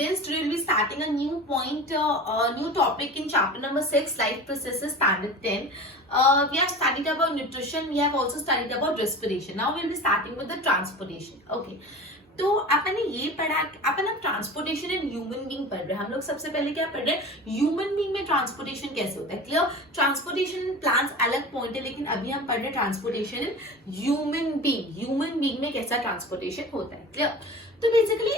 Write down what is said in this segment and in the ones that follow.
students, today we'll be starting a new point, new topic in chapter number 6, life processes, standard 10. We have studied about nutrition, we have also studied about respiration. Now we'll be starting with the transportation. Okay. तो अपन ने ये पढ़ा, अपन अब transportation in human being पढ़ रहे हैं. हम लोग सबसे पहले क्या पढ़ रहे हैं, ह्यूमन बीइंग में ट्रांसपोर्टेशन कैसे होता है. क्लियर. ट्रांसपोर्टेशन इन प्लांट्स अलग पॉइंट है, लेकिन अभी हम पढ़ रहे हैं transportation in human being. Human being में कैसा ट्रांसपोर्टेशन होता है. क्लियर. तो basically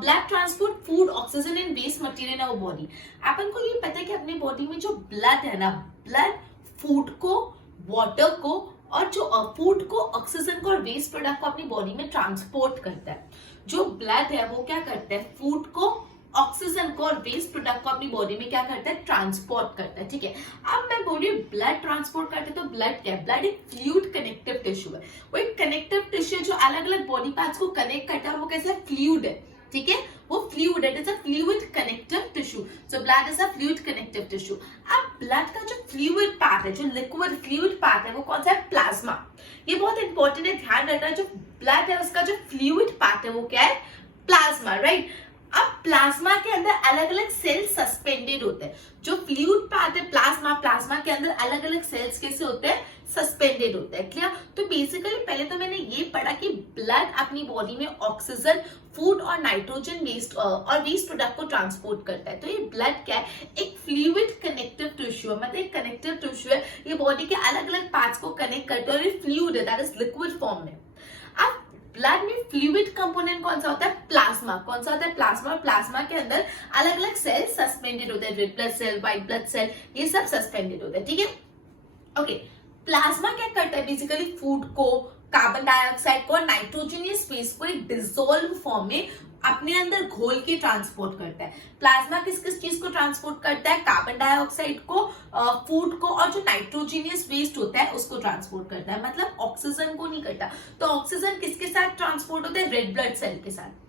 blood transport food, oxygen and waste material in our body. अपन को ये पता है कि अपने बॉडी में जो ब्लड है ना, ब्लड फूड को, वाटर को और जो फूड को, ऑक्सीजन को और वेस्ट प्रोडक्ट को अपनी बॉडी में ट्रांसपोर्ट करता है. जो ब्लड है वो क्या करता है, फूड को, ऑक्सीजन को और वेस्ट प्रोडक्ट को अपनी बॉडी में क्या करता है, ट्रांसपोर्ट करता है. ठीक है. अब मैं बोल रही हूँ ब्लड ट्रांसपोर्ट करते, तो ब्लड क्या है, ब्लड एक फ्लूइड कनेक्टिव टिश्यू है. वो एक कनेक्टिव टिश्यू जो अलग अलग बॉडी पार्ट्स को कनेक्ट करता है, और वो कैसा फ्लूइड है. ठीक है. वो फ्लूइड है, it is a fluid connective tissue. So blood is a fluid connective tissue. अब ब्लड का जो फ्लूइड पार्ट है, जो लिक्विड फ्लूइड पार्ट है, वो कौन सा है, प्लाज्मा. ये बहुत इंपॉर्टेंट है, ध्यान रखना. जो ब्लड है उसका जो फ्लूइड पार्ट है वो क्या है, प्लाज्मा. राइट. अब प्लाज्मा के अंदर अलग अलग सेल्स सस्पेंडेड होते हैं. जो फ्लूइड पार्ट है प्लाज्मा, प्लाज्मा के अंदर अलग अलग सेल्स कैसे होते हैं, सस्पेंडेड होता है. क्लियर. तो बेसिकली पहले तो मैंने ये पढ़ा कि ब्लड अपनी बॉडी में ऑक्सीजन, फूड और नाइट्रोजन वेस्ट और वेस्ट प्रोडक्ट को ट्रांसपोर्ट करता है. तो ये ब्लड क्या है, एक फ्लूइड कनेक्टिव टिश्यू है, मतलब एक कनेक्टिव टिश्यू है. ये बॉडी के अलग अलग पार्ट्स को कनेक्ट करता है और ये फ्लूइड है, दैट इज लिक्विड फॉर्म में. अब ब्लड में फ्लूइड कंपोनेंट कौन सा होता है, प्लाज्मा. कौन सा होता है, प्लाज्मा. प्लाज्मा के अंदर अलग अलग सेल सस्पेंडेड होते हैं, red blood cell, white blood cell, ये सब सस्पेंडेड होते हैं. ठीक है. ओके. प्लाज्मा क्या करता है, बेसिकली फूड को, कार्बन डाइऑक्साइड को, नाइट्रोजनियस वेस्ट को एक डिसॉल्व फॉर्म में अपने अंदर घोल के ट्रांसपोर्ट करता है. प्लाज्मा किस किस चीज को ट्रांसपोर्ट करता है, कार्बन डाइऑक्साइड को, फूड को, और जो नाइट्रोजनियस वेस्ट होता है उसको ट्रांसपोर्ट करता है. मतलब ऑक्सीजन को नहीं करता. तो ऑक्सीजन किसके साथ ट्रांसपोर्ट होता है, रेड ब्लड सेल के साथ.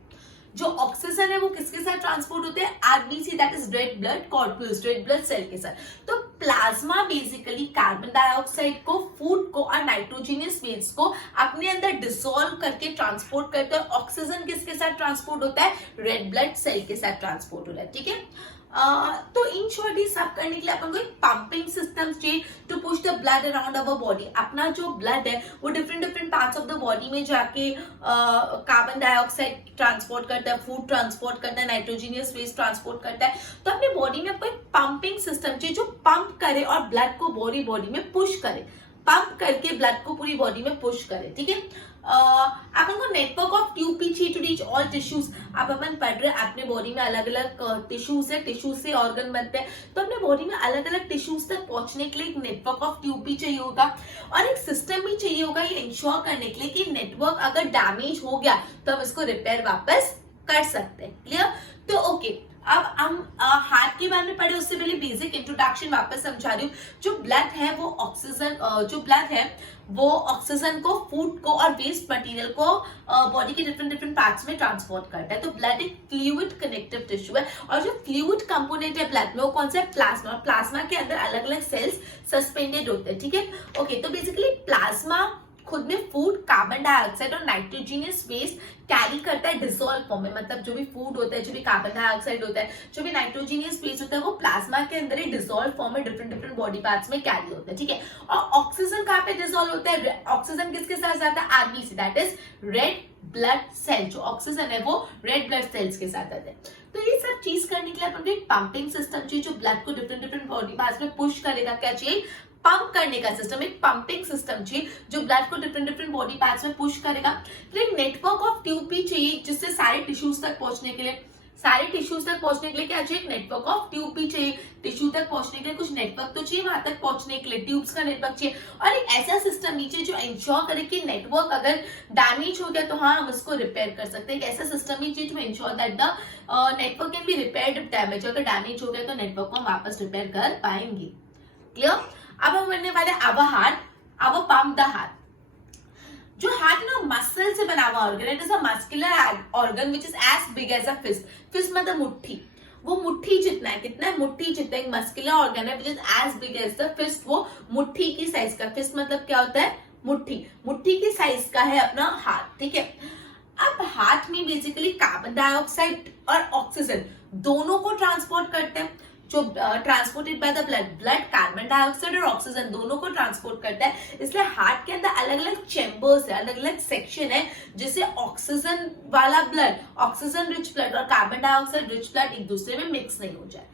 जो ऑक्सीजन है वो किसके साथ ट्रांसपोर्ट होते हैं, RBC, that is red blood corpus, red blood cell के साथ. तो प्लाज्मा बेसिकली कार्बन डाइऑक्साइड को, फूड को और नाइट्रोजनियस वेस्ट को अपने अंदर डिसॉल्व करके ट्रांसपोर्ट करते हैं. ऑक्सीजन किसके साथ ट्रांसपोर्ट होता है, रेड ब्लड सेल के साथ ट्रांसपोर्ट होता है. ठीक है. तो इन शॉर्ट ये सब करने के लिए अपन को एक पंपिंग सिस्टम चाहिए to push the blood around our body. अपना जो ब्लड है वो different different parts of the body में जाके कार्बन डाइऑक्साइड ट्रांसपोर्ट करता है, फूड ट्रांसपोर्ट करता है, नाइट्रोजनियस वेस्ट ट्रांसपोर्ट करता है. तो अपने बॉडी में आपको एक पंपिंग सिस्टम चाहिए जो पंप करे और ब्लड को बॉडी में पुश करे, पंप करके ब्लड को पूरी बॉडी में पुश करे. ठीक है. अपन को नेटवर्क ऑफ ट्यूब भी चाहिए टू रीच ऑल टिश्यूज. अब अपन पढ़ रहे हैं अपने बॉडी में अलग अलग टिश्यूज है, टिश्यूज से ऑर्गन बनते हैं. तो अपने बॉडी में अलग अलग टिश्यूज तक पहुंचने के लिए एक नेटवर्क ऑफ ट्यूब भी चाहिए होगा और एक सिस्टम भी चाहिए होगा ये इंश्योर करने के लिए कि नेटवर्क अगर डैमेज हो गया तो हम इसको रिपेयर वापस कर सकते हैं. क्लियर. तो ओके. अब हम हार्ट के बारे में पढ़े, उससे पहले बेसिक इंट्रोडक्शन वापस समझा रही हूँ. जो ब्लड है वो ऑक्सीजन, जो ब्लड है वो ऑक्सीजन को, फूड को और वेस्ट मटेरियल को बॉडी के डिफरेंट डिफरेंट पार्ट्स में ट्रांसपोर्ट करता है. तो ब्लड एक फ्लूइड कनेक्टिव टिश्यू है और जो फ्लूइड कंपोनेंट है ब्लड में वो कौन सा है, प्लाज्मा. प्लाज्मा के अंदर अलग अलग सेल्स सस्पेंडेड होते हैं. ठीक है. ओके. तो बेसिकली प्लाज्मा खुद में फूड, कार्बन डाइऑक्साइड और नाइट्रोजनियस वेस्ट कैरी करता है डिसॉल्व फॉर्म में. मतलब जो भी फूड होता है, जो भी कार्बन डाइऑक्साइड होता है, जो भी नाइट्रोजनियस वेस्ट होता है, वो प्लाज्मा के अंदर ही डिसॉल्व फॉर्म में डिफरेंट डिफरेंट बॉडी पार्ट्स में कैरी होता है. ठीक है. और ऑक्सीजन कहाँ पे डिसॉल्व होता है, ऑक्सीजन किसके साथ जाता है, RBC, that is red blood cell. जो ऑक्सीजन है वो रेड ब्लड सेल्स के साथ आता है. तो ये सब चीज करने के लिए अपन को एक पंपिंग सिस्टम चाहिए जो ब्लड को डिफरेंट डिफरेंट बॉडी पार्ट्स में पुश करेगा. क्या चाहिए, पंप करने का सिस्टम, एक पंपिंग सिस्टम चाहिए जो ब्लड को डिफरेंट डिफरेंट बॉडी पार्ट्स में पुश करेगा. फिर एक नेटवर्क ऑफ ट्यूब भी चाहिए जिससे सारे टिश्यूज तक पहुंचने के लिए, क्या चाहिए, एक नेटवर्क ऑफ ट्यूब भी चाहिए. टिश्यू तक पहुंचने के लिए कुछ नेटवर्क तो चाहिए, वहां तक पहुंचने के लिए ट्यूब्स का नेटवर्क चाहिए. और एक ऐसा सिस्टम भी चाहिए जो इंश्योर करे कि नेटवर्क अगर डैमेज हो गया तो हाँ हम उसको रिपेयर कर सकते हैं. एक ऐसा सिस्टम भी चाहिए जो ensure that the network can be repaired if damage. अगर डैमेज हो गया तो नेटवर्क को हम वापस रिपेयर कर पाएंगे. क्लियर. अब हम बनने वाले अब हार्ट, अब पंप द हार्ट. जो हार्ट ना मसल से बना हुआ ऑर्गन है, it is a muscular organ which is as big as a fist. Fist मतलब मुट्ठी. वो मुट्ठी जितना है, कितना है, मुट्ठी जितना. एक मस्कुलर ऑर्गन है which is as big as the fist. वो मुट्ठी की साइज का. फिस्ट मतलब क्या होता है, मुट्ठी. मुट्ठी की साइज का है अपना हार्ट. ठीक है. अब हार्ट में बेसिकली कार्बन डाइऑक्साइड और ऑक्सीजन दोनों को ट्रांसपोर्ट करते हैं, जो transported by the blood carbon dioxide और ऑक्सीजन दोनों को ट्रांसपोर्ट करता है। इसलिए हार्ट के अंदर अलग अलग चैम्बर्स है, अलग अलग सेक्शन है, जिससे ऑक्सीजन वाला ब्लड, ऑक्सीजन रिच ब्लड और कार्बन डाइऑक्साइड रिच ब्लड एक दूसरे में मिक्स नहीं हो जाए।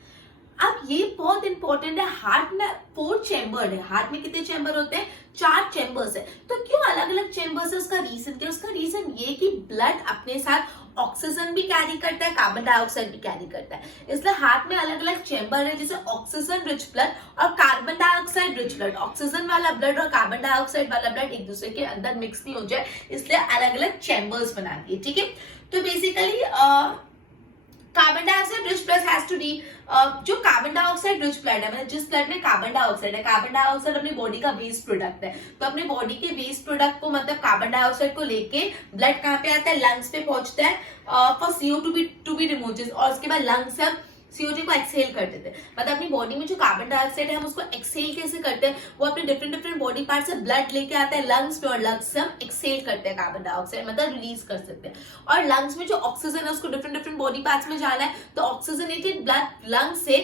अब ये बहुत इंपॉर्टेंट है, हार्ट में 4 चैम्बर है। हार्ट में कितने चैम्बर होते हैं? 4 चैम्बर्स है। तो क्यों अलग अलग चैम्बर्स है? उसका रीजन क्या है? उसका रीजन ये कि ब्लड अपने साथ ऑक्सीजन भी कैरी करता है, कार्बन डाइऑक्साइड भी कैरी करता है। इसलिए हार्ट में अलग अलग चैम्बर है, जैसे ऑक्सीजन रिच ब्लड और carbon dioxide rich blood. Oxygen वाला ब्लड और कार्बन डाइऑक्साइड वाला ब्लड एक दूसरे के अंदर मिक्स नहीं हो जाए, इसलिए अलग अलग चैम्बर्स बना दिए। ठीक है, तो basically carbon dioxide rich blood has to be, जो कार्बन डाइऑक्साइड रिच ब्लड है, मतलब जिस ब्लड में कार्बन डाइऑक्साइड है, कार्बन डाइऑक्साइड अपनी बॉडी का वेस्ट प्रोडक्ट है, तो अपने बॉडी के वेस्ट प्रोडक्ट को, मतलब कार्बन डाइऑक्साइड को लेके ब्लड कहाँ पे आता है? लंग्स पे पहुंचता है for CO2 to be removed, और उसके बाद लंग्स से CO2 को एक्सहेल कर देते हैं। मतलब अपनी बॉडी में जो कार्बन डाइऑक्साइड है हम उसको एक्सहेल कैसे करते हैं? वो अपने डिफरेंट बॉडी पार्ट से ब्लड लेके आता है लंग्स में, और लंग्स से हम एक्सहेल करते हैं कार्बन डाइऑक्साइड, मतलब रिलीज कर सकते हैं। और लंग्स में जो ऑक्सीजन है उसको डिफरेंट बॉडी पार्ट्स में जाना है, तो ऑक्सीजनेटेड ब्लड लंग्स से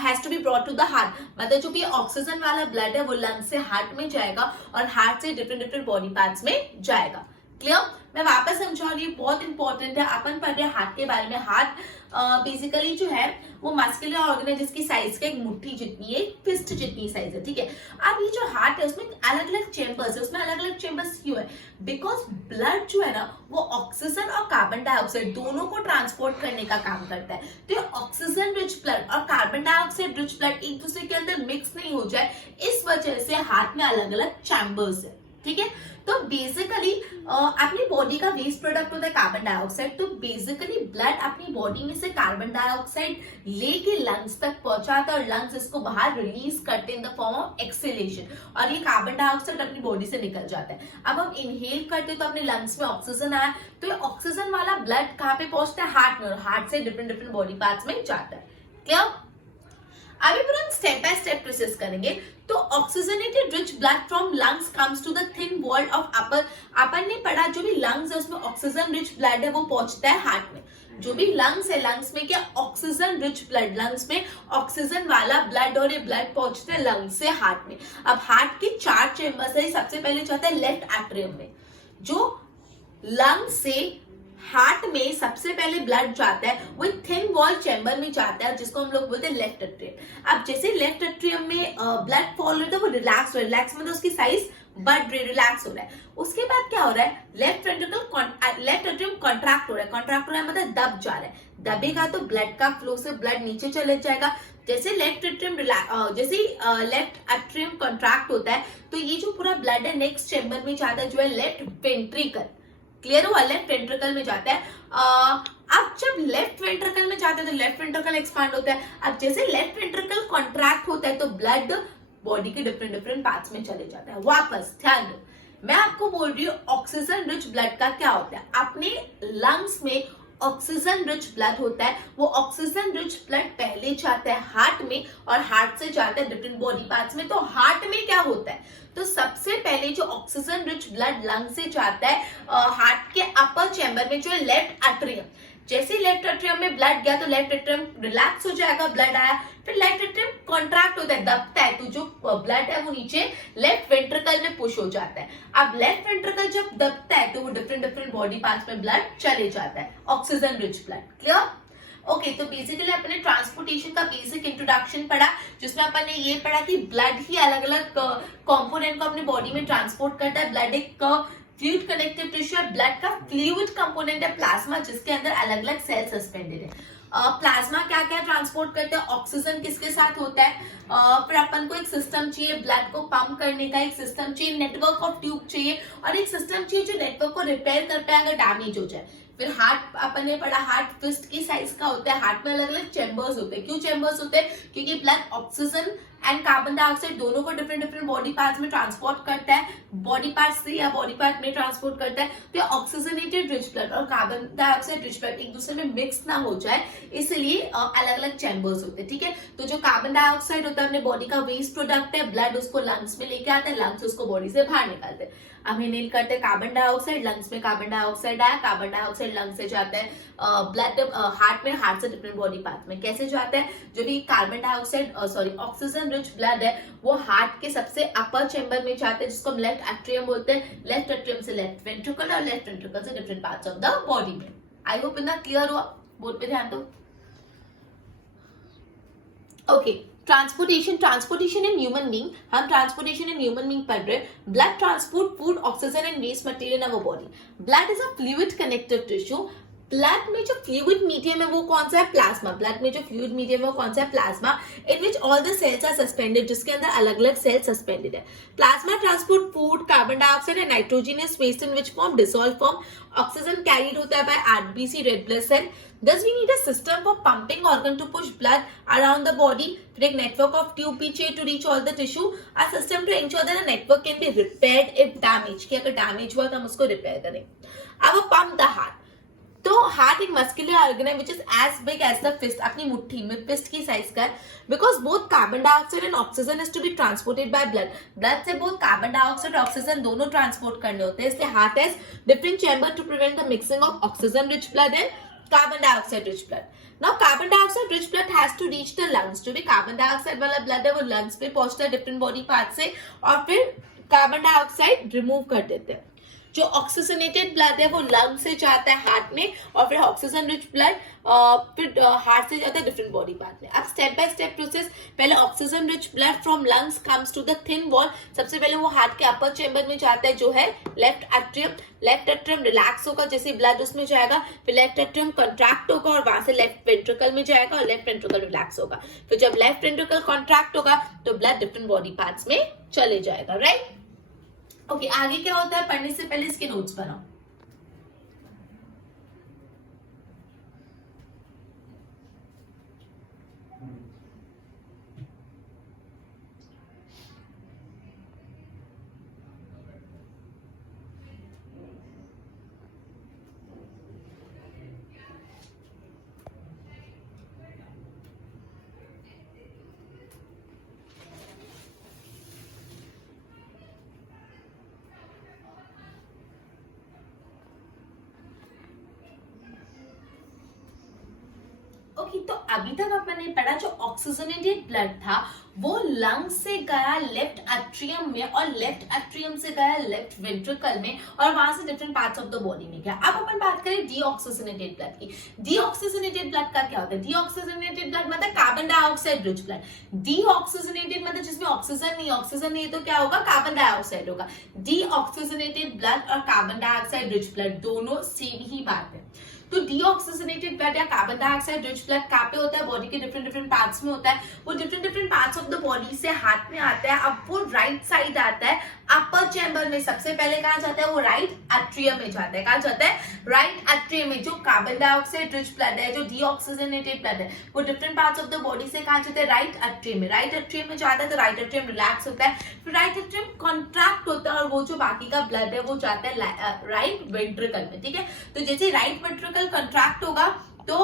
has to be brought to the heart, मतलब जो भी ऑक्सीजन वाला ब्लड है वो लंग्स से हार्ट में जाएगा और हार्ट से डिफरेंट बॉडी पार्ट्स में जाएगा। क्लियर? मैं वापस समझा रही हूँ, बहुत इंपॉर्टेंट है। अपन पढ़ रहे हैं हार्ट के बारे में। हार्ट बेसिकली जो है वो मस्कुलर ऑर्गन है जिसकी साइज का एक मुट्ठी जितनी है, एक फिस्ट जितनी साइज है। ठीक है, अब ये जो हार्ट है उसमें अलग अलग चेम्बर्स है। उसमें अलग अलग चेम्बर्स क्यों है? बिकॉज ब्लड जो है ना वो ऑक्सीजन और कार्बन डाइऑक्साइड दोनों को ट्रांसपोर्ट करने का काम करता है। तो ये ऑक्सीजन रिच ब्लड और कार्बन डाइऑक्साइड रिच ब्लड एक दूसरे के अंदर मिक्स नहीं हो जाए, इस वजह से हार्ट में अलग अलग चैम्बर्स है। ठीक है, तो बेसिकली अपनी बॉडी का वेस्ट प्रोडक्ट होता है कार्बन डाइऑक्साइड, तो बेसिकली ब्लड अपनी बॉडी में से कार्बन डाइऑक्साइड लेके लंग्स तक पहुंचाता है और लंग्स इसको बाहर रिलीज करते हैं in the form of acceleration, और ये कार्बन डाइऑक्साइड अपनी बॉडी से निकल जाता है। अब हम इनहेल करते हैं तो अपने लंग्स में ऑक्सीजन आया, तो ये ऑक्सीजन वाला ब्लड कहाँ पे पहुंचता है? हार्ट में, और हार्ट से डिफरेंट बॉडी पार्ट्स में जाता है। क्लियर? अभी फिर हम स्टेप बाय स्टेप प्रोसेस करेंगे। तो oxygenated rich blood from lungs comes to the thin wall of upper. अपन ने पढ़ा जो भी लंग्स है उसमें ऑक्सीजन रिच ब्लड है वो पहुंचता है हार्ट में। जो भी लंग्स है, लंग्स में क्या? ऑक्सीजन रिच ब्लड, लंग्स में ऑक्सीजन वाला ब्लड, और ये ब्लड पहुंचता है लंग्स से हार्ट में। अब हार्ट के 4 चेम्बर्स है। सबसे पहले जाता है लेफ्ट एट्रियम में, जो लंग्स से हार्ट में सबसे पहले ब्लड जाता है वो थिन वॉल चैम्बर में जाता है, जिसको हम लोग बोलते हैं लेफ्ट एट्रियम। अब जैसे लेफ्ट एट्रियम में ब्लड फॉल होता है वो रिलैक्स हो रहा है, रिलैक्स मतलब उसकी साइज बढ़ रही, रिलैक्स हो रहा है। उसके बाद क्या हो रहा है? लेफ्ट एट्रियम कॉन्ट्रैक्ट हो रहा है। कॉन्ट्रैक्ट हो रहा है मतलब दब जा रहा है। दबेगा तो ब्लड का फ्लो से ब्लड नीचे चले जाएगा। जैसे लेफ्ट एट्रियम कॉन्ट्रैक्ट होता है तो ये जो पूरा ब्लड है नेक्स्ट चैम्बर में जाता है, जो है लेफ्ट वेंट्रिकल। क्लियर हुआ? लेफ्ट वेंट्रिकल में जाता है। अब जब लेफ्ट वेंट्रिकल में जाता है तो लेफ्ट वेंट्रिकल एक्सपांड होता है। अब जैसे लेफ्ट वेंट्रिकल कॉन्ट्रैक्ट होता है तो ब्लड बॉडी के डिफरेंट पार्ट्स में चले जाता है। वापस ध्यान दो, मैं आपको बोल रही हूँ ऑक्सीजन रिच ब्लड का क्या होता है। अपने लंग्स में ऑक्सीजन रिच ब्लड होता है, वो ऑक्सीजन रिच ब्लड पहले जाता है हार्ट में और हार्ट से जाता है डिफरेंट बॉडी पार्ट्स में। तो हार्ट में क्या होता है? तो सबसे पहले जो ऑक्सीजन रिच ब्लड लंग से जाता है हार्ट के अपर चैम्बर में, जो है लेफ्ट एट्रियम। जैसे लेफ्ट एट्रियम में ब्लड गया तो लेफ्ट एट्रियम रिलैक्स हो जाएगा, ब्लड आया, फिर लेफ्ट एट्रियम कॉन्ट्रैक्ट होता है, दबता है, तो जो ब्लड है वो नीचे लेफ्ट वेंट्रिकल में पुश हो जाता है। अब लेफ्ट वेंट्रिकल जब दबता है तो वो डिफरेंट बॉडी पार्ट्स में ब्लड चले जाता है, oxygen rich blood. Clear? Okay, तो बेसिकली अपने ट्रांसपोर्टेशन का बेसिक इंट्रोडक्शन पढ़ा, जिसमें अपन ने ये पढ़ा कि ब्लड ही अलग अलग कंपोनेंट को अपनी बॉडी में ट्रांसपोर्ट करता है। ब्लड एक फ्लूइड कनेक्टिव टिश्यू है। ब्लड का फ्लूइड कंपोनेंट है प्लाज्मा, जिसके अंदर अलग अलग सेल सस्पेंडेड है। प्लाज्मा क्या क्या ट्रांसपोर्ट करते हैं? ऑक्सीजन किसके साथ होता है? फिर अपन को एक सिस्टम चाहिए ब्लड को पंप करने का, एक सिस्टम चाहिए, नेटवर्क ऑफ ट्यूब चाहिए, और एक सिस्टम चाहिए जो नेटवर्क को रिपेयर कर पाए अगर डैमेज हो जाए। फिर हार्ट अपन ने पढ़ा, हार्ट फिस्ट की साइज का होता है। हार्ट में अलग अलग चैम्बर्स होते हैं। क्यों चैम्बर्स होते हैं? क्योंकि blood oxygen and carbon dioxide दोनों को डिफरेंट डिफरेंट बॉडी पार्ट्स में ट्रांसपोर्ट करता है, बॉडी पार्ट से या बॉडी पार्ट में ट्रांसपोर्ट करता है। तो ऑक्सीजनेटेड रिच ब्लड और कार्बन डाइऑक्साइड रिच ब्लड एक दूसरे में मिक्स ना हो जाए, इसलिए अलग अलग चैम्बर्स होते हैं, ठीक है। तो जो कार्बन डाइऑक्साइड होता है अपने बॉडी का वेस्ट प्रोडक्ट है, ब्लड उसको लंग्स में लेके आता है, लंग्स उसको बॉडी से बाहर निकालते हैं। अब इनहेल करते हैं कार्बन डाइऑक्साइड, लंग्स में कार्बन डाइऑक्साइड आया, कार्बन डाइऑक्साइड लंग्स से जाता है ब्लड हार्ट में, हार्ट से डिफरेंट बॉडी पार्ट में। कैसे जाता है? जो भी carbon dioxide oxygen rich blood है वो हार्ट के सबसे अपर चैम्बर में जाता है, जिसको हम लेफ्ट एट्रियम बोलते हैं। लेफ्ट एट्रियम से लेफ्ट वेंट्रिकल और लेफ्ट वेंट्रिकल से different parts of the body में। आई होप इतना क्लियर हुआ, बोर्ड पे ध्यान दो। Okay, transportation in human being, हम ट्रांसपोर्टेशन इन ह्यूमन बीइंग पढ़ रहे हैं। Blood transport food, oxygen and waste material in our body. Blood is a fluid connective tissue. Blood में जो फ्लूइड मीडियम है वो कौन सा है? प्लाज्मा। ब्लड में जो फ्लूइड मीडियम है वो कौन सा है? Plasma. In which all the cells are suspended, जिसके अंदर अलग अलग सेल्स सस्पेंडेड है। Plasma transport food, carbon dioxide and nitrogenous waste in which form? Dissolve form. Oxygen carried होता है by RBC, red blood cell. Thus we need a system for pumping organ to push blood around the body. फिर एक network of tube भी चाहिए to reach all the tissue. A system to ensure that the network can be repaired if damaged. कि अगर damage हुआ तो हम उसको repair करें। अब pump the heart. तो हार्ट एक मस्कुलर ऑर्गन है which is as big as the fist, अपनी मुट्ठी में फिस्ट की साइज का है। Because both carbon dioxide and oxygen is to be transported by blood. Blood से बोथ कार्बन डाइऑक्साइड और ऑक्सीजन दोनों ट्रांसपोर्ट करने होते हैं, इसलिए heart has different chamber to prevent the mixing of oxygen rich blood and carbon dioxide rich blood. Now carbon dioxide rich blood has to reach the lungs. जो भी carbon dioxide वाला blood है वो lungs पे पहुंचता है different body part से, और फिर कार्बन डाइऑक्साइड रिमूव कर देते हैं। जो ऑक्सीजनेटेड ब्लड है वो लंग से जाता है हार्ट में, और फिर ऑक्सीजन रिच ब्लड फिर हार्ट से जाता है डिफरेंट बॉडी पार्ट में। अब स्टेप बाय स्टेप प्रोसेस, पहले oxygen rich blood from lungs comes to the thin wall. सबसे पहले वो हार्ट के अपर चैम्बर में जाता है जो है left atrium. Left atrium relax होगा जैसे ब्लड उसमें जाएगा, फिर लेफ्ट एट्रियम कंट्रैक्ट होगा और वहां से लेफ्ट वेंट्रिकल में जाएगा और लेफ्ट वेंट्रिकल रिलैक्स होगा। फिर जब लेफ्ट वेंट्रिकल कॉन्ट्रैक्ट होगा तो ब्लड डिफरेंट बॉडी पार्ट्स में चले जाएगा, राइट। ओके, आगे क्या होता है पढ़ने से पहले इसके नोट्स बनाओ। ओके, तो अभी तक अपन ने पढ़ा जो ऑक्सीजनेटेड ब्लड था वो लंग से गया लेफ्ट एट्रियम में, और लेफ्ट एट्रियम से गया लेफ्ट वेंट्रिकल में, और वहां से different parts of the body में गया। अब अपन बात करें डीऑक्सीजनेटेड ब्लड की। डीऑक्सीजनेटेड ब्लड का क्या होता है? डीऑक्सीजनेटेड ब्लड मतलब carbon dioxide rich blood. Deoxygenated मतलब जिसमें ऑक्सीजन नहीं तो क्या होगा? कार्बन डाइऑक्साइड होगा। डीऑक्सीजनेटेड ब्लड और कार्बन डाइऑक्साइड रिच ब्लड दोनों सेम ही बात है। तो डीऑक्सीजनेटेड ब्लड या कार्बन डाइऑक्साइड रिच ब्लड कहाँ पे होता है? बॉडी के डिफरेंट पार्ट्स में होता है। वो different parts of the body से हाथ में आता है। अब वो राइट साइड आता है अपर चैम्बर में। सबसे पहले कहाँ जाता है? वो राइट एट्रियम में जाता है। कहाँ जाता है? राइट एट्रियम में। जो कार्बन डाइऑक्साइड रिच ब्लड है, जो डीऑक्सीजनेटेड ब्लड है, वो different parts of the body से कहाँ जाता है? राइट एट्रियम में। राइट एट्रियम में जाता है तो राइट एट्रियम रिलैक्स होता है, फिर राइट एट्रियम कॉन्ट्रैक्ट होता है, और वो जो बाकी का ब्लड है वो जाता है राइट वेंट्रिकल में, ठीक है। तो जैसे राइट वेंट्रिकल कॉन्ट्रैक्ट होगा तो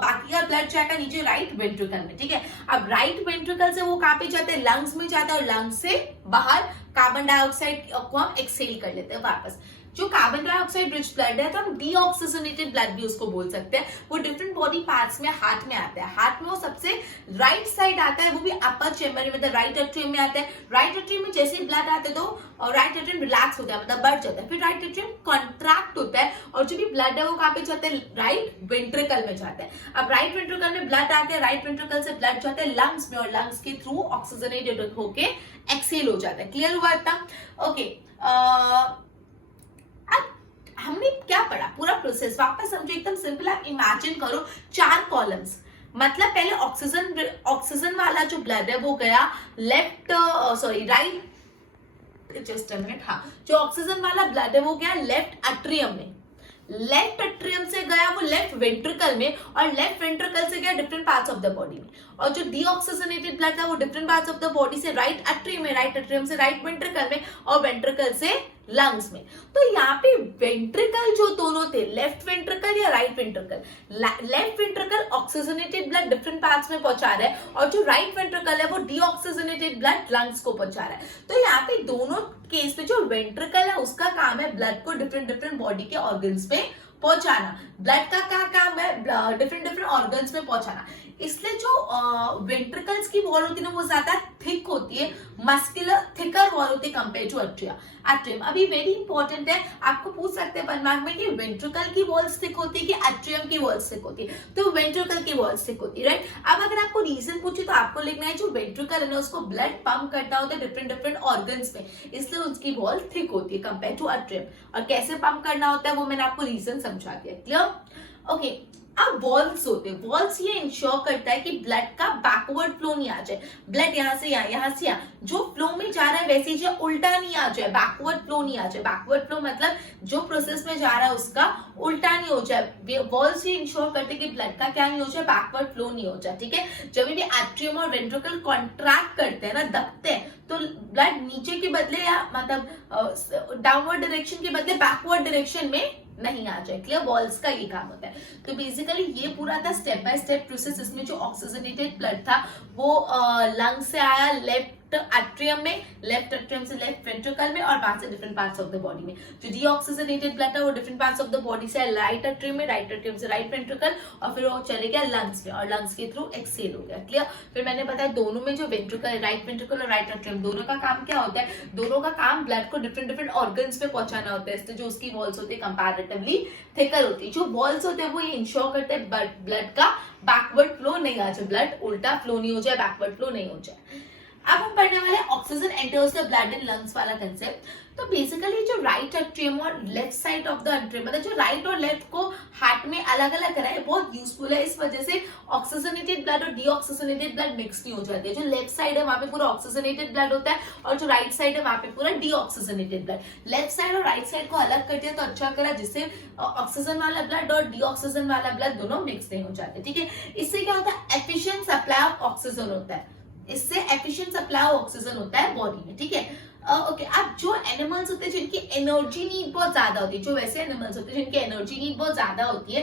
बाकी का ब्लड जाएगा नीचे राइट वेंट्रिकल में, ठीक है। अब राइट वेंट्रिकल से वो कहाँ पे जाता है? लंग्स में जाता है, और लंग्स से बाहर कार्बन डाइऑक्साइड को हम एक्सहेल कर लेते हैं वापस। जो कार्बन डाइऑक्साइड रिच ब्लड है तो हम डीऑक्सीजनेटेड ब्लड भी उसको बोल सकते हैं। वो डिफरेंट बॉडी पार्ट्स में हार्ट में आता है। हार्ट में वो सबसे राइट साइड आता है, वो भी अपर चेम्बर में, मतलब राइट एट्रियम में आता है। राइट एट्रियम में जैसे ही ब्लड आते तो राइट एट्रियम रिलैक्स होता है, मतलब बढ़ जाता है, फिर राइट एट्रियम कॉन्ट्रैक्ट होता है, और जो भी ब्लड है वो कहाँ पे जाता है? राइट वेंट्रिकल में जाता है। अब राइट वेंट्रिकल में ब्लड आते हैं, राइट वेंट्रिकल से ब्लड जाता है लंग्स में, और लंग्स के थ्रू ऑक्सीजनेटेड होके एक्सहेल हो जाता है। क्लियर हुआ इतना? ओके, हमने क्या पढ़ा? पूरा प्रोसेस वापस समझो, एकदम सिंपल। आप इमेजिन करो 4 कॉलम्स, मतलब पहले ऑक्सीजन वाला जो ब्लड है वो गया राइट, जस्ट अ मिनट, हाँ, जो ऑक्सीजन वाला ब्लड है वो गया लेफ्ट एट्रियम में, लेफ्ट एट्रियम से गया वो लेफ्ट वेंट्रिकल में, और लेफ्ट वेंट्रिकल से गया different parts of the body में। और जो डीऑक्सीजनेटेड ब्लड था वो different parts of the body से राइट एट्रियम में, राइट एट्रियम से राइट वेंट्रिकल में, और वेंट्रिकल से लंग्स में। तो यहाँ पे वेंट्रिकल जो दोनों थे, लेफ्ट वेंट्रिकल या right ventricle, left ventricle oxygenated blood different parts में पहुंचा रहा है, और जो राइट वेंट्रिकल है वो डीऑक्सीजनेटेड ब्लड लंग्स को पहुंचा रहा है। तो यहाँ पे दोनों केस में जो वेंट्रिकल है उसका काम है ब्लड को डिफरेंट डिफरेंट बॉडी के ऑर्गन्स में पहुंचाना। ब्लड का क्या काम है? डिफरेंट डिफरेंट ऑर्गन्स में पहुंचाना। इसलिए जो वेंट्रिकल्स की वॉल होती है ना वो ज्यादा थिक होती है, मस्कुलर थिकर वॉल होती है कंपेयर टू एट्रियम। अभी वेरी इंपॉर्टेंट है, आपको पूछ सकते हैं 1 मार्क में कि वेंट्रिकल की वॉल्स थिक होती है कि एट्रियम की वॉल्स थिक होती है, तो वेंट्रिकल की वॉल्स थिक होती है, राइट। अब अगर आपको रीजन पूछे तो आपको लिखना है जो वेंट्रिकल है ना उसको ब्लड पंप करना होता है डिफरेंट डिफरेंट ऑर्गन्स में, इसलिए उसकी वॉल थिक होती है कंपेयर टू एट्रियम। और कैसे पंप करना होता है वो मैंने आपको रीजन समझा दिया, क्लियर? ओके, अब वॉल्स होते हैं, वॉल्स ये इंश्योर करता है कि ब्लड का बैकवर्ड फ्लो नहीं आ जाए, ब्लड यहाँ से यहाँ से यहाँ जो फ्लो में जा रहा है वैसे ही उल्टा नहीं आ जाए, बैकवर्ड फ्लो नहीं आ जाए। बैकवर्ड फ्लो मतलब जो प्रोसेस में जा रहा है उसका उल्टा नहीं हो जाए। वॉल्स ये इंश्योर करते हैं कि ब्लड का क्या नहीं हो जाए, बैकवर्ड फ्लो नहीं हो जाए, ठीक है। जब भी एट्रियम और वेंट्रिकल कॉन्ट्रैक्ट करते हैं ना, दबते हैं, तो ब्लड नीचे के बदले या मतलब डाउनवर्ड डायरेक्शन के बदले बैकवर्ड डायरेक्शन में नहीं आ जाए, क्लियर। वॉल्स का ये काम होता है। तो बेसिकली ये पूरा था स्टेप बाय स्टेप प्रोसेस। इसमें जो ऑक्सीजनेटेड ब्लड था वो लंग से आया लेफ्ट एट्रियम में, लेफ्ट एट्रियम से लेफ्ट वेंट्रिकल में, और वहां से different parts of the body में। जो डीऑक्सीजनेटेड ब्लड था वो different parts of the body से राइट एट्रियम में, राइट एट्रियम से राइट वेंट्रिकल, और फिर वो चले गया लंग्स में, और लंग्स के थ्रू एक्सहेल हो गया, क्लियर। फिर मैंने बताया दोनों में जो वेंट्रिकल, राइट वेंट्रिकल और राइट एट्रियम, दोनों का काम क्या होता है? दोनों का काम ब्लड को डिफरेंट डिफरेंट ऑर्गन्स में पहुंचाना होता है। इसलिए जो उसकी वॉल्स होती है कंपैरेटिवली थिकर होती है। जो वॉल्स होते हैं वो ये इंश्योर करते हैं ब्लड का बैकवर्ड फ्लो नहीं आ जाए, ब्लड उल्टा फ्लो नहीं हो जाए, बैकवर्ड फ्लो नहीं हो जाए। अब हम पढ़ने वाले oxygen enters the blood in lungs वाला कंसेप्ट। तो बेसिकली जो राइट एट्रियम और left side of the atrium, मतलब जो राइट और लेफ्ट को हार्ट में अलग अलग करा है, बहुत यूजफुल है। इस वजह से ऑक्सीजनेटेड ब्लड और डीऑक्सीजनेटेड ब्लड मिक्स नहीं हो जाते हैं। जो लेफ्ट साइड है वहां पे पूरा ऑक्सीजनेटेड ब्लड होता है, और जो राइट साइड है वहां पे पूरा डीऑक्सीजनेटेड ब्लड। लेफ्ट साइड और राइट साइड को अलग कर दिया तो अच्छा करा, जिससे ऑक्सीजन वाला ब्लड और डीऑक्सीजन वाला ब्लड दोनों मिक्स नहीं हो जाते, ठीक है। इससे क्या होता है? एफिशिएंट सप्लाई ऑफ ऑक्सीजन होता है, इससे एफिशिएंट सप्लाई ऑफ ऑक्सीजन होता है बॉडी में, ठीक है। ओके, अब जो एनिमल्स होते हैं जिनकी एनर्जी नीड बहुत ज्यादा होती है, जो वैसे एनिमल्स होते हैं जिनकी एनर्जी नीड बहुत ज्यादा होती है,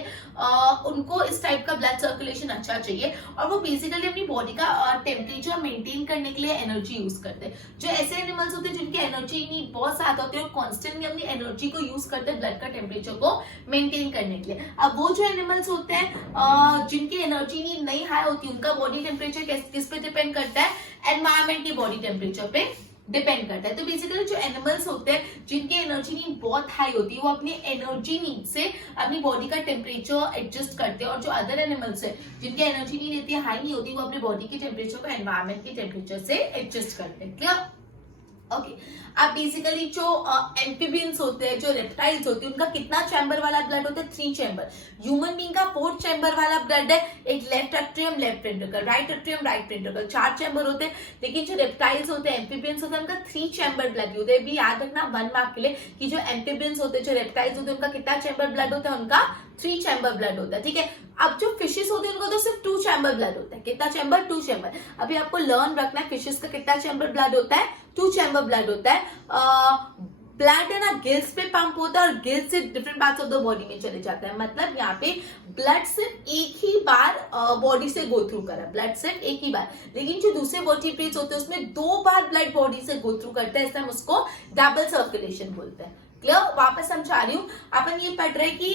उनको इस टाइप का ब्लड सर्कुलेशन अच्छा चाहिए, और वो बेसिकली अपनी बॉडी का टेम्परेचर मेंटेन करने के लिए एनर्जी यूज करते हैं। जो ऐसे एनिमल्स होते हैं जिनकी एनर्जी नीड बहुत ज्यादा होती है और कॉन्स्टेंटली अपनी एनर्जी को यूज करते हैं ब्लड का टेम्परेचर को मेंटेन करने के लिए। अब वो जो एनिमल्स होते हैं जिनकी एनर्जी नीड नहीं हाई होती, उनका बॉडी टेम्परेचर किस पे डिपेंड करता है? एनवायरमेंट की बॉडी टेम्परेचर पे डिपेंड करता है। तो बेसिकली जो एनिमल्स होते हैं जिनकी एनर्जी नीड बहुत हाई होती है, वो अपनी एनर्जी नीड से अपनी बॉडी का टेम्परेचर एडजस्ट करते हैं, और जो अदर एनिमल्स है जिनकी एनर्जी नीड इतनी हाई नहीं होती, वो अपनी बॉडी के टेम्परेचर को एनवायरमेंट के टेम्परेचर से एडजस्ट करते हैं, क्लियर। ओके, अब बेसिकली जो एम्फीबियंस होते हैं, जो रेप्टाइल्स होते हैं, उनका कितना चैम्बर वाला ब्लड होता है? 3 चैम्बर। ह्यूमन बीइंग का 4 चैम्बर वाला ब्लड है, एक left atrium, left ventricle, right atrium, right ventricle, 4 chamber होते हैं। लेकिन जो रेप्टाइल्स होते हैं, एम्फीबियंस होते हैं, उनका 3 चैम्बर ब्लड होते हैं। भी याद रखना 1 मार्क के लिए कि जो एम्फीबियंस होते हैं, जो रेप्टाइल्स होते हैं, उनका कितना चैम्बर ब्लड होता है? उनका 3 चैम्बर ब्लड होता है, ठीक है। अब जो फिशेस होते हैं उनको तो सिर्फ 2 चैम्बर ब्लड होता है। कितना चैम्बर? 2 चैम्बर। अभी आपको लर्न रखना है फिशेस का कितना चैम्बर ब्लड होता है? 2 चैम्बर ब्लड होता है। ब्लड है ना गिल्स पे पंप होता है, और गिल्स से different parts of the body में चले जाता है। मतलब यहाँ पे ब्लड सिर्फ एक ही बार बॉडी से गो थ्रू करा, ब्लड सिर्फ एक ही बार। लेकिन जो दूसरे वर्टिब्रेट्स होते हैं उसमें 2 बार ब्लड बॉडी से गो थ्रू करता है, इसलिए हम उसको डबल सर्कुलेशन बोलते हैं, क्लियर। वापस समझा रही हूँ, अपन ये पढ़ रहे कि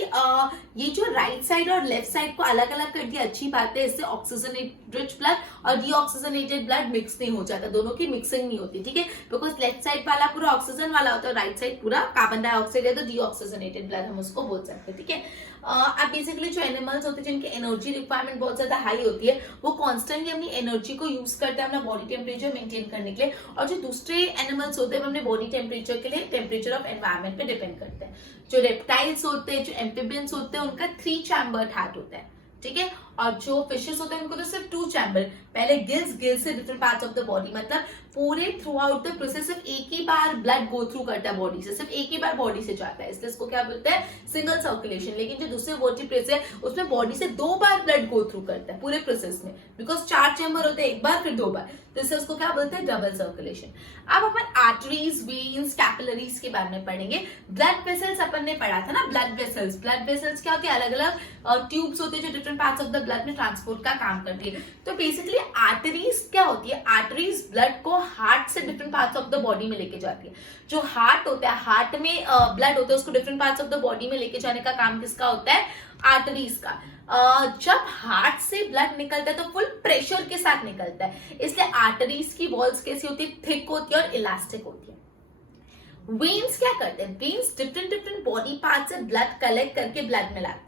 ये जो राइट साइड और लेफ्ट साइड को अलग अलग कर दिया, अच्छी बात है। इससे ऑक्सीजनेटेड रिच ब्लड और डीऑक्सीजनेटेड ब्लड मिक्स नहीं हो जाता, दोनों की मिक्सिंग नहीं होती, ठीक है। बिकॉज लेफ्ट साइड वाला पूरा ऑक्सीजन वाला होता है, राइट साइड पूरा कार्बन डाइऑक्साइड है, तो डीऑक्सीजनेटेड ब्लड हम उसको बोल सकते हैं, ठीक है। अब बेसिकली जो एनिमल्स होते हैं जिनकी एनर्जी रिक्वायरमेंट बहुत ज्यादा हाई होती है, वो कॉन्स्टेंटली अपनी एनर्जी को यूज करते हैं अपना बॉडी टेम्परेचर मेंटेन करने के लिए, और जो दूसरे एनिमल्स होते हैं वो अपने बॉडी टेम्परेचर के लिए टेम्परेचर ऑफ एनवायरमेंट पे डिपेंड करते हैं। जो रेप्टाइल्स होते हैं, जो एम्फीबियंस होते हैं, उनका 3 चैम्बर्ड हार्ट होता है, ठीक है। और जो फिशेस होते हैं उनको तो सिर्फ 2 चैम्बर, पहले गिल्स से different parts of the body, मतलब पूरे थ्रू आउट द प्रोसेस सिर्फ एक ही बार ब्लड गो थ्रू करता है बॉडी से, सिर्फ एक ही बार बॉडी से जाता है, इसलिए इसको क्या बोलते हैं सिंगल सर्कुलेशन। लेकिन जो दूसरे वर्टिब्रेट्स है उसमें बॉडी से 2 बार ब्लड गो थ्रू करता है पूरे प्रोसेस में, बिकॉज 4 चैम्बर होते हैं, एक बार फिर 2 बार, तो इससे उसको क्या बोलते हैं डबल सर्कुलेशन। अब अपन आर्टरीज, वेन्स, कैपिलरीज के बारे में पढ़ेंगे। ब्लड वेसल्स अपन ने पढ़ा था ना, ब्लड वेसल्स क्या होती है, अलग अलग ट्यूब्स होती है जो different parts of the blood में ट्रांसपोर्ट का काम करती है। तो बेसिकली आर्टरीज क्या होती है, आर्टरीज ब्लड को हार्ट से different parts of the body में लेके जाती है। जो हार्ट होता है, हार्ट में ब्लड होता है, उसको different parts of the body में लेके जाने का काम किसका होता है, आर्टरीज का। जब हार्ट से ब्लड निकलता है तो फुल प्रेशर के साथ निकलता है, इसलिए आर्टरीज की वॉल्स कैसी होती है, थिक होती है और इलास्टिक होती है। वेन्स क्या करते हैं, वेन्स डिफरेंट बॉडी पार्ट से ब्लड कलेक्ट करके ब्लड में लाते हैं,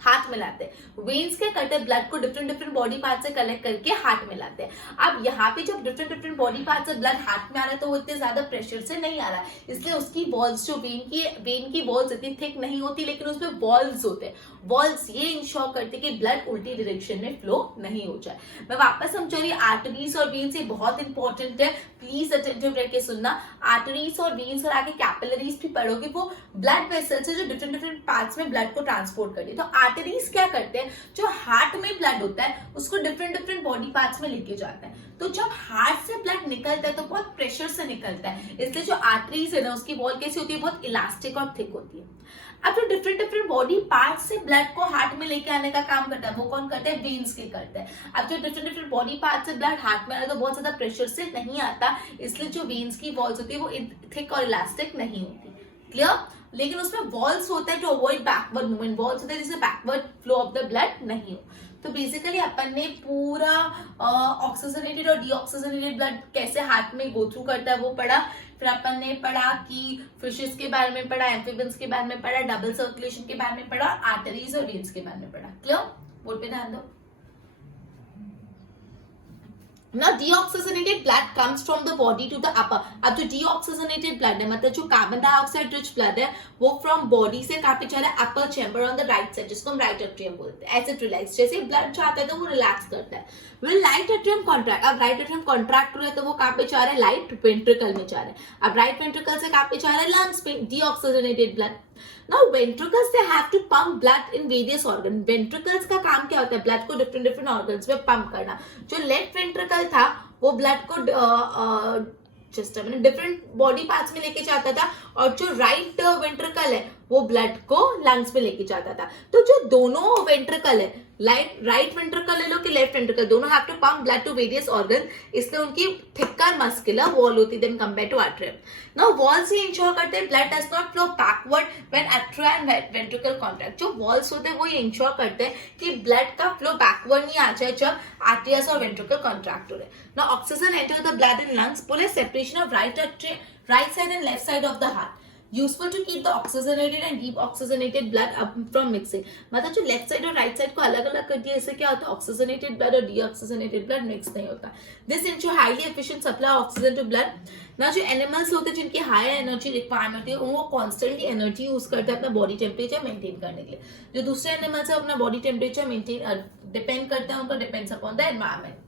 हाथ में लाते हैं। वेन्स क्या करते हैं, ब्लड को डिफरेंट बॉडी पार्ट से कलेक्ट करके हाथ में लाते हैं। अब यहाँ पे जब डिफरेंट बॉडी पार्ट से ब्लड हाथ में आ रहा है तो वो इतने ज्यादा प्रेशर से नहीं आ रहा है, इसलिए उसकी वॉल्स, जो वेन की वॉल्स इतनी थिक नहीं होती, लेकिन उसमें वॉल्स होते हैं। वॉल्स ये इंश्योर करते कि ब्लड उल्टी डायरेक्शन में फ्लो नहीं हो जाए। मैं वापस समझा रही, आर्टरीज और वेन्स ये बहुत इंपॉर्टेंट है, प्लीज अटेंटिव रह के सुनना। आर्टरीज और वेन्स और आगे कैपिलरीज भी पढ़ोगे, वो ब्लड वेसल्स है जो डिफरेंट पार्ट्स में ब्लड को ट्रांसपोर्ट करती है। तो आर्टरीज क्या करते हैं, जो हार्ट में ब्लड होता है उसको डिफरेंट बॉडी पार्ट्स में लेके जाता है। तो जब हार्ट से ब्लड निकलता है तो बहुत प्रेशर से निकलता है, इसलिए जो आर्टरीज है ना उसकी वॉल कैसी होती है, बहुत इलास्टिक और थिक होती है। अब जो डिफरेंट बॉडी पार्ट से ब्लड को हार्ट में लेके आने का काम करता है वो कौन करता है, वेन्स के करता है। अब जो डिफरेंट बॉडी पार्ट से ब्लड हार्ट में आ रहा है तो बहुत ज्यादा प्रेशर से नहीं आता, इसलिए जो वेन्स की वॉल्स होती है वो थिक और इलास्टिक नहीं होती। क्लियर? लेकिन उसमें वॉल्स होता है to avoid backward movement, valves होता है जिससे backward flow of the blood नहीं हो। तो बेसिकली अपन ने पूरा ऑक्सीजनेटेड और डीऑक्सीजनेटेड ब्लड कैसे हार्ट में गो थ्रू करता है वो पढ़ा। फिर अपन ने पढ़ा कि फिशेस के बारे में पढ़ा, एम्फीबियंस के बारे में पढ़ा, डबल सर्कुलेशन के बारे में पढ़ा, आर्टरीज और वेन्स के बारे में पढ़ा। क्लियर? बोर्ड पे ध्यान दो। Now deoxygenated blood comes from the body to the upper। अब जो deoxygenated blood है, मतलब जो कार्बन डाइऑक्साइड रिच ब्लड है, वो फ्रॉम बॉडी से कहाँ पे जा रहा है, upper chamber on the right side, जिसको हम राइट एट्रियम बोलते हैं। ऐसे रिलैक्स, जैसे ब्लड जाता है तो वो रिलैक्स करता है। विल राइट एट्रियम कॉन्ट्रैक्ट, अब राइट एट्रियम कॉन्ट्रैक्ट हो रहा है तो वो कहाँ पे जा रहा है, राइट वेंट्रिकल में जा रहा है। अब राइट वेंट्रिकल से कहाँ पे जा रहा है, लंग्स पे, deoxygenated blood। Now ventricles they have to pump blood in various organs। ventricles का काम क्या होता है, ब्लड को डिफरेंट ऑर्गन्स में पंप करना। जो लेफ्ट वेंट्रिकल था वो ब्लड को डिफरेंट बॉडी पार्ट्स में लेके जाता था, और जो राइट वेंट्रिकल है वो ब्लड को लंग्स में लेके जाता था। तो जो दोनों वेंट्रिकल है, राइट वेंट्रिकल ले लो कि लेफ्ट वेंट्रिकल, दोनों have to pump blood to various organ, इसलिए उनकी थिकर मस्कुलर वॉल होती है then compare to atrium. Now walls ये इंश्योर करते हैं blood does not flow backward when atrium and ventricle contract. जो वॉल्स होते हैं वो ये इंश्योर करते हैं कि ब्लड का फ्लो बैकवर्ड नहीं आ जाए जब आर्टरियस और वेंट्रिकल कॉन्ट्रैक्ट हो रहे हैं। Now oxygen enter the blood in lungs, pull a separation of right side and left side of the heart, useful to keep the oxygenated and deoxygenated blood up from mixing। मतलब जो left side और right side को अलग अलग कर दिया, इससे क्या होता है, ऑक्सीजनेटेड ब्लड और डीऑक्सीजनेटेड ब्लड मिक्स नहीं होता। This ensure highly efficient supply oxygen to blood. ना जो एनिमल्स होते हैं जिनकी हाई एनर्जी रिक्वायरमेंट है वो कॉन्स्टेंटली एनर्जी यूज करते हैं अपना बॉडी टेम्परेचर मेंटेन करने के लिए। जो दूसरे एनिमल्स है अपना बॉडी टेम्परेचर मेंटेन डिपेंड करता है, उनका depends upon the environment.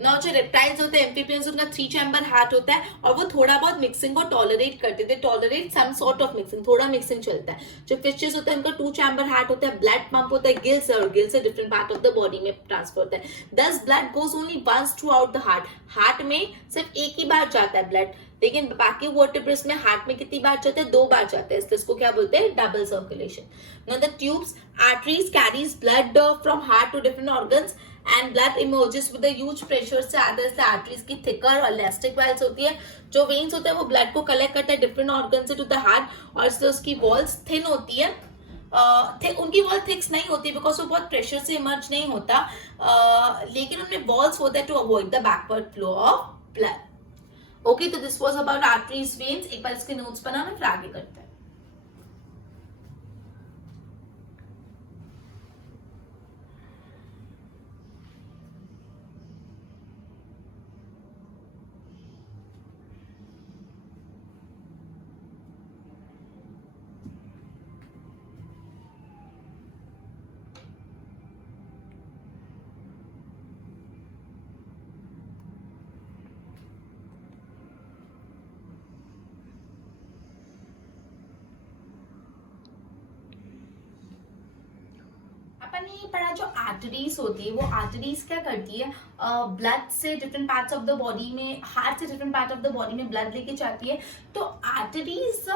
Now जो रेप्टाइल्स होते हैं, एम्फीबियंस, उनका 3 चैम्बर हार्ट होता है और वो थोड़ा बहुत मिक्सिंग को टॉलरेट करते थे, tolerate some sort of mixing, थोड़ा मिक्सिंग चलता है। जो फिशेस होते हैं उनका 2 चैम्बर हार्ट होता है, ब्लड पंप होता है गिल से, और गिल से different part of the body में ट्रांसफर होता है। Thus blood goes only once through out the heart, heart में सिर्फ एक ही बार जाता है ब्लड, लेकिन बाकी वर्टिब्रेट्स में हार्ट में कितनी बार जाते हैं, 2 बार जाते हैं, इसको क्या बोलते हैं, double circulation. Now the tubes, arteries carries blood from heart to different organs and blood emerges with huge pressure से आता है, इसलिए आर्टरीज की थिकर और इलास्टिक वाल्स होती है। जो वेन्स होते हैं वो ब्लड को कलेक्ट करता है डिफरेंट ऑर्गन से टू द हार्ट, और इसलिए उसकी वॉल्स थिन होती है। उनकी वॉल थिक्स नहीं होती बिकॉज वो बहुत प्रेशर से इमर्ज नहीं होता, लेकिन उनमें वॉल्स होते हैं to avoid the backward flow of blood. Okay, तो this was about arteries, veins. एक बार इसके नोट्स बनाना, फिर आगे करते हैं। नहीं पढ़ा, जो आर्टरीज होती है वो आर्टरीज क्या करती है, ब्लड से different parts of the body में, हार्ट से different part of the body में ब्लड लेके जाती है। तो आर्टरीज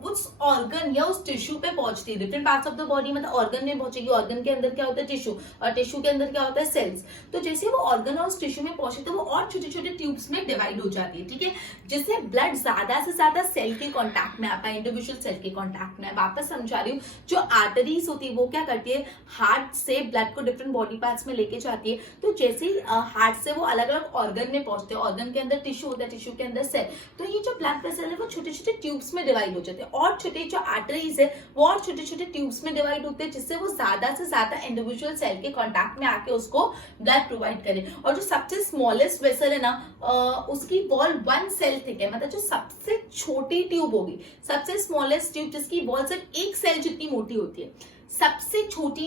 उस ऑर्गन या उस टिश्यू पे पहुंचती है, different parts of the body, मतलब ऑर्गन में पहुंचेगी। ऑर्गन के अंदर क्या होता है, टिश्यू, और टिश्यू के अंदर क्या होता है, सेल्स। तो जैसे वो ऑर्गन और उस टिश्यू में पहुंचे तो वो और छोटे छोटे ट्यूब्स में डिवाइड हो जाती है, ठीक है, जिससे ब्लड ज्यादा से ज्यादा सेल के कॉन्टैक्ट में आता है, इंडिविजुअल सेल के कॉन्टैक्ट में। वापस समझा रही हूँ, जो आर्टरीज होती है वो क्या करती है, हार्ट से ब्लड को डिफरेंट बॉडी पार्ट्स में लेके जाती है। तो जैसे ही हार्ट से वो अलग अलग ऑर्गन में पहुंचते हैं, ऑर्गन के अंदर टिश्यू होता है, टिश्यू के अंदर सेल, तो ये जो ब्लड वेसल है वो छोटे छोटे ट्यूब्स में डिवाइड हो जाते हैं, और छोटे जो आर्टरीज है वो और छोटे छोटे ट्यूब्स में डिवाइड होते हैं, जिससे वो ज्यादा से ज्यादा इंडिविजुअल सेल के कांटेक्ट में आके उसको ब्लड प्रोवाइड करे। और जो सबसे स्मॉलेस्ट वेसल है ना, उसकी वॉल 1 सेल थिक है, मतलब जो सबसे छोटी ट्यूब होगी, सबसे स्मॉलेस्ट ट्यूब जिसकी वॉल सिर्फ 1 सेल जितनी मोटी होती है, सबसे छोटी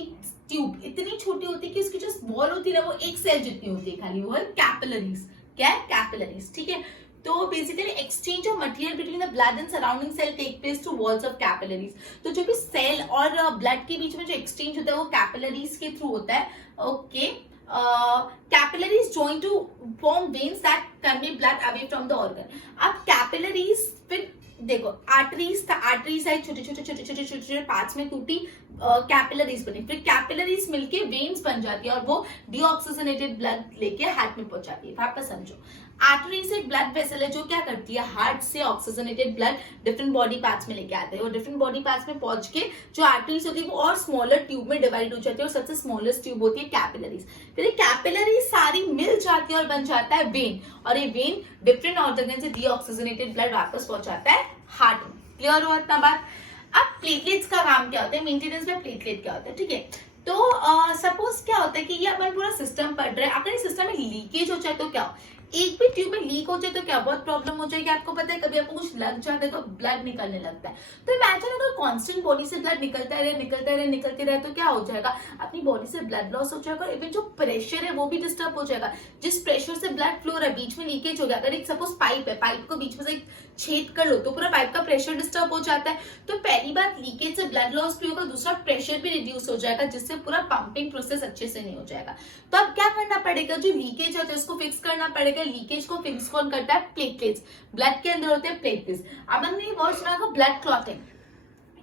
ट्यूब इतनी छोटी होती है कि उसकी जो वॉल होती है ना वो 1 सेल जितनी होती है खाली, वो है कैपिलरीज। क्या है, कैपिलरीज, ठीक है। तो basically exchange of material between the blood and surrounding cell take place to walls of capillaries. तो जो भी सेल और ब्लड के बीच में जो एक्सचेंज होता है वो कैपिलरीज के थ्रू होता है। Okay, capillaries join to form veins that convey blood away from the organ. अब कैपिलरीज, फिर देखो आर्टरीज था, आर्टरीज है छोटे छोटे छोटे छोटे छोटे छोटे पार्ट्स में टूटी, कैपिलरीज बनी, फिर कैपिलरीज मिलके वेन्स बन जाती है और वो डीऑक्सीजनेटेड ब्लड लेके हार्ट में पहुंचाती है। वापस समझो, आर्टरीज एक ब्लड वेसल है जो क्या करती है, हार्ट से oxygenated blood different body parts में लेके आते हैं, और डिफरेंट बॉडी पार्ट्स में पहुंच के जो आर्टरीज होती है वो और स्मॉलर ट्यूब में डिवाइड हो जाती है, और सबसे स्मॉलेस्ट ट्यूब होती है कैपिलरीज। फिर ये कैपिलरीज सारी मिल जाती है और बन जाता है वेन, और ये वेन डिफरेंट ऑर्गन से डीऑक्सीजनेटेड ब्लड वापस पहुंचाता है हार्ट में। क्लियर हुआ इतना बात? अब प्लेटलेट्स का काम क्या होता है, मेंटेनेंस में प्लेटलेट क्या होता है, ठीक है। तो सपोज क्या होता है कि ये अपन पूरा सिस्टम पढ़ रहे हैं, अगर इस सिस्टम में लीकेज हो जाए तो क्या हो, एक भी ट्यूब में लीक हो जाए तो क्या बहुत प्रॉब्लम हो जाएगी। आपको पता है कभी आपको कुछ लग जाता है तो ब्लड निकलने लगता है। तो इमेजिन अगर कांस्टेंट बॉडी से ब्लड निकलता रहे तो क्या हो जाएगा, अपनी बॉडी से ब्लड लॉस हो जाएगा, इवन जो प्रेशर है वो भी डिस्टर्ब हो जाएगा। जिस प्रेशर से ब्लड फ्लो रहा है, बीच में लीकेज हो गया, अगर एक सपोज पाइप है, पाइप को बीच में से छेद कर लो तो पूरा पाइप का प्रेशर डिस्टर्ब हो जाता है। तो पहली बात, लीकेज से ब्लड लॉस भी होगा, दूसरा प्रेशर भी रिड्यूस हो जाएगा, जिससे पूरा पंपिंग प्रोसेस अच्छे से नहीं हो जाएगा। तो अब क्या करना पड़ेगा, जो लीकेज है तो इसको फिक्स करना पड़ेगा। लीकेज को फिक्स कौन करता है, प्लेटलेट्स। ब्लड के अंदर होते हैं प्लेटलेट्स। अब हमने ये वर्ड सुना था ब्लड क्लॉटिंग,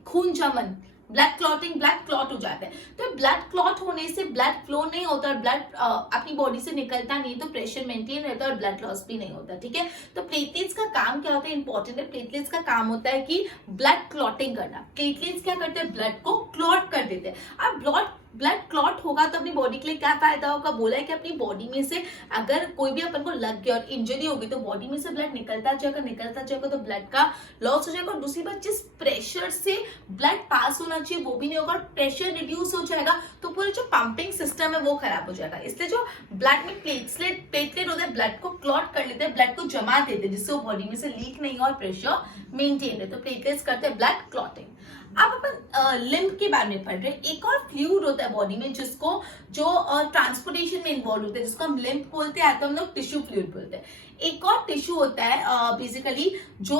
खून जमन, ब्लड क्लॉटिंग, ब्लड क्लॉट हो जाता है। तो ब्लड क्लॉट होने से ब्लड फ्लो नहीं होता और ब्लड अपनी बॉडी से निकलता नहीं, तो प्रेशर मेंटेन रहता है और ब्लड लॉस भी नहीं होता, ठीक है। तो प्लेटलेट्स का काम क्या होता है, इंपॉर्टेंट है। प्लेटलेट्स का काम होता है कि ब्लड क्लॉटिंग करना। प्लेटलेट्स क्या करते हैं, ब्लड को क्लॉट कर देते हैं। अब ब्लड क्लॉट होगा तो अपनी बॉडी के लिए क्या फायदा होगा, बोला है कि अपनी बॉडी में से अगर कोई भी अपन को लग गया और इंजरी होगी तो बॉडी में से ब्लड निकलता जाएगा तो ब्लड का लॉस हो जाएगा। और दूसरी बात, जिस प्रेशर से ब्लड पास होना चाहिए वो भी नहीं होगा, और प्रेशर रिड्यूस हो जाएगा तो पूरे जो पंपिंग सिस्टम है वो खराब हो जाएगा। इसलिए जो ब्लड में प्लेटलेट होता है, ब्लड को क्लॉट कर लेते हैं, ब्लड को जमा देते हैं, जिससे वो बॉडी में से लीक नहीं हो और प्रेशर मेंटेन है। तो प्लेटलेट्स करते हैं ब्लड क्लॉटिंग। अब अपन लिम्फ के बारे में पढ़ रहे हैं। एक और फ्लूइड होता है बॉडी में जिसको जो ट्रांसपोर्टेशन में इन्वॉल्व होता है, जिसको हम लिम्फ बोलते हैं, तो हम लोग टिश्यू फ्लूइड बोलते हैं। एक और टिश्यू होता है बेसिकली जो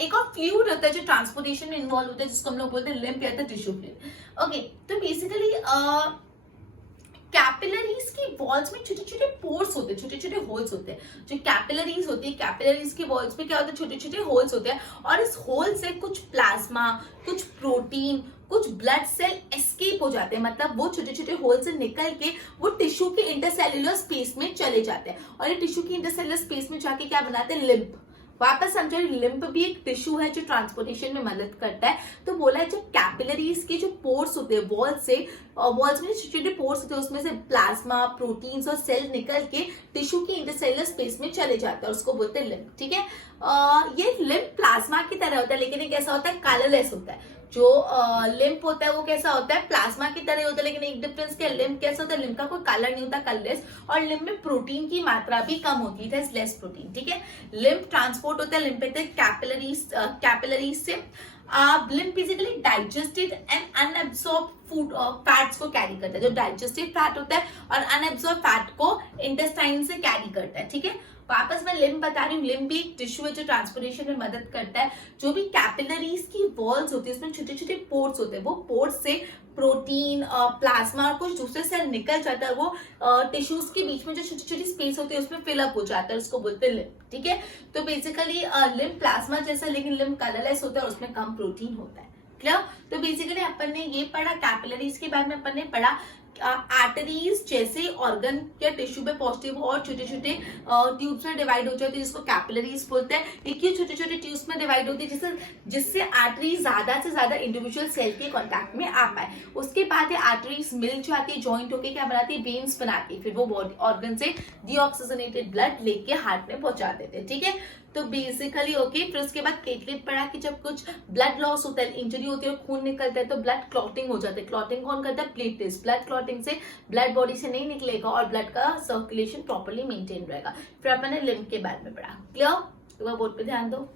एक और फ्लूइड होता है जो ट्रांसपोर्टेशन में इन्वॉल्व होता है, जिसको हम लोग बोलते हैं लिम्फ या टिश्यू फ्लूइड। ओके, तो बेसिकली कैपिलरीज की वॉल्स में छोटे छोटे पोर्स होते हैं, छोटे छोटे होल्स होते हैं। जो कैपिलरीज होती है, कैपिलरीज की वॉल्स में क्या होता है, छोटे छोटे होल्स होते हैं, और इस होल से कुछ प्लाज्मा, कुछ प्रोटीन, कुछ ब्लड सेल एस्केप हो जाते हैं। मतलब वो छोटे छोटे होल से निकल के वो टिश्यू के इंटरसेल्युलर स्पेस में चले जाते हैं, और ये टिश्यू की इंटरसेल्युलर स्पेस में जाके क्या बनाते हैं, लिम्फ। वापस समझो, लिम्फ भी एक टिश्यू है जो ट्रांसपोर्टेशन में मदद करता है। तो बोला है जो कैपिलरीज के जो पोर्स होते हैं, वॉल्स में छोटे छोटे पोर्स होते हैं, उसमें से प्लाज्मा, प्रोटीन्स और सेल निकल के टिश्यू की इंटरसेल्युलर स्पेस में चले जाते हैं, उसको बोलते हैं लिम्फ, ठीक है। ये लिम्फ प्लाज्मा की तरह होता है, लेकिन ये कैसा होता है, कलरलेस होता है। जो लिम्फ होता है वो कैसा होता है, प्लाज्मा की तरह होता है, लेकिन एक डिफरेंस क्या है, लिम्फ कैसा होता है, लिम्फ का कोई कलर नहीं होता, कलरलेस, और लिम्फ में प्रोटीन की मात्रा भी कम होती है, लेस प्रोटीन, ठीक है। लिम्फ ट्रांसपोर्ट होता है लिम्फेटिक कैपिलरीज से। Lymph basically digested and unabsorb food fats को कैरी करता है। जो डाइजेस्टिव फैट होता है और अनएब्सॉर्ब फैट को इंटेस्टाइन से कैरी करता है, ठीक है। वापस मैं लिम्ब बता रही हूँ, लिम्ब भी एक टिश्यू है जो ट्रांसपोर्टेशन में मदद करता है। जो भी कैपिलरीज की वॉल्स होती है उसमें छोटे छोटे पोर्स होते हैं, वो पोर्स से प्रोटीन, प्लाज्मा और कुछ दूसरे सेल निकल जाता है, वो टिश्यूज के बीच में जो छोटी छोटी स्पेस होती है उसमें फिलअप हो जाता है, उसको बोलते हैं लिम्ब। ठीक है, तो बेसिकली लिम्ब प्लाज्मा जैसा, लेकिन लिम्ब कलरलेस होता है और उसमें कम प्रोटीन होता है। क्लियर? तो बेसिकली अपन ने ये पढ़ा, कैपिलरीज के बारे में अपन ने पढ़ा, आर्टरीज जैसे ऑर्गन या टिश्यू में पॉजिटिव और छोटे छोटे ट्यूब्स में डिवाइड हो जाते हैं जिसको कैपिलरीज बोलते हैं। एक ही छोटे छोटे ट्यूब्स में डिवाइड होती है जिससे आर्टरीज ज्यादा से ज्यादा इंडिविजुअल सेल के कांटेक्ट में आ पाए। उसके बाद ये आर्टरीज मिल जाती है, ज्वाइंट होकर क्या बनाती है, वेन्स बनाती है, फिर वो बॉडी ऑर्गन से डीऑक्सीजनेटेड ब्लड लेके हार्ट में पहुंचा देते हैं। ठीक है, तो बेसिकली ओके। फिर उसके बाद प्लेटलेट पढ़ा कि जब कुछ ब्लड लॉस होता है, इंजरी होती है और खून निकलता है तो ब्लड क्लॉटिंग हो जाता है। क्लॉटिंग कौन करता है? प्लेटलेट्स। ब्लड क्लॉटिंग से ब्लड बॉडी से नहीं निकलेगा और ब्लड का सर्कुलेशन प्रॉपर्ली मेंटेन रहेगा। फिर अपन ने लिम्ब के बारे में पढ़ा। क्लियर? तो बोर्ड पे ध्यान दो।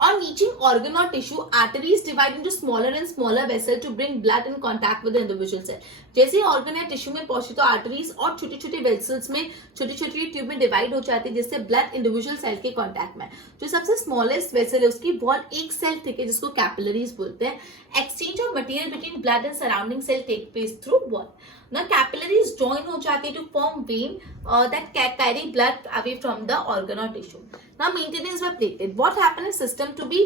On reaching organ or tissue, arteries divide into smaller and smaller vessels to bring blood in contact with the individual cell. जैसे ही ऑर्गन या टिश्यू में पहुंचे तो आर्टरीज और छोटे छोटे वेसल्स में, छोटी छोटी ट्यूब में डिवाइड हो जाती है जिससे ब्लड इंडिविजुअल सेल के कांटेक्ट में। जो सबसे स्मॉलेस्ट वेसल है उसकी वॉल एक सेल थिक है जिसको कैपिलरीज बोलते हैं। Exchange of material between blood and surrounding cell take place through wall. Now capillaries join हो जाते to form vein that carry blood away from the organ or tissue. Now maintenance by platelet. What happens is system to be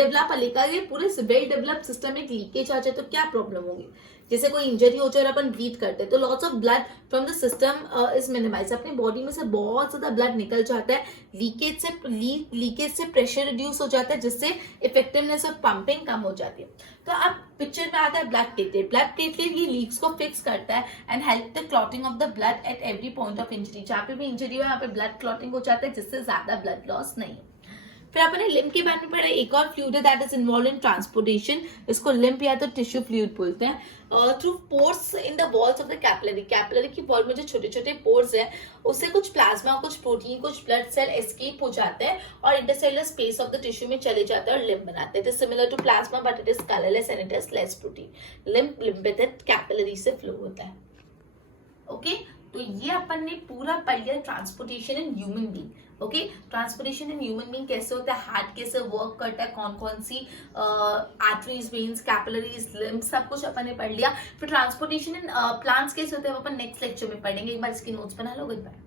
develop अलेगा, ये पूरे well develop system में leakage आ जाए तो क्या problem होगी? जैसे कोई इंजरी हो जाए और अपन ब्लीड करते हैं तो lots of blood from the system is minimize. अपनी बॉडी में से बहुत ज्यादा ब्लड निकल जाता है, लीकेज से प्रेशर रिड्यूस हो जाता है जिससे इफेक्टिवनेस ऑफ पंपिंग कम हो जाती है। तो अब पिक्चर में आता है ब्लड प्लेटलेट। ब्लड प्लेटलेट ये लीक्स को फिक्स करता है and help the clotting of the blood at every point of injury. जहाँ पे भी इंजरी हो यहाँ पे ब्लड क्लॉटिंग हो जाता है जिससे ज्यादा ब्लड लॉस नहीं है। फिर अपने लिम्ब के बारे में पढ़ा। एक और फ्लूइड है that is involve in transportation, इसको लिम्ब या तो टिश्यू फ्लूइड बोलते हैं। Through pores in the walls of the capillary. Capillary की वॉल में जो छोटे छोटे पोर्स है उससे कुछ प्लाज्मा, कुछ प्रोटीन, कुछ ब्लड सेल एस्केप हो जाते हैं और intercellular space of the tissue में चले जाते हैं और लिम्ब बनाते हैं। It is similar to plasma but it is colourless and it is less protein. Lymph lymphatic capillary से फ्लो होता है। ओके, तो ये अपन ने पूरा पढ़ लिया transportation in human being. Okay, transportation in human being कैसे होता है, हार्ट कैसे वर्क करता है, कौन कौन सी आर्टरीज, वेन्स, कैपिलरीज, लिम्ब, सब कुछ अपन ने पढ़ लिया। फिर ट्रांसपोर्टेशन इन प्लांट्स कैसे होता है वो अपन नेक्स्ट लेक्चर में पढ़ेंगे। एक बार इसकी नोट्स बना लो। Good bye.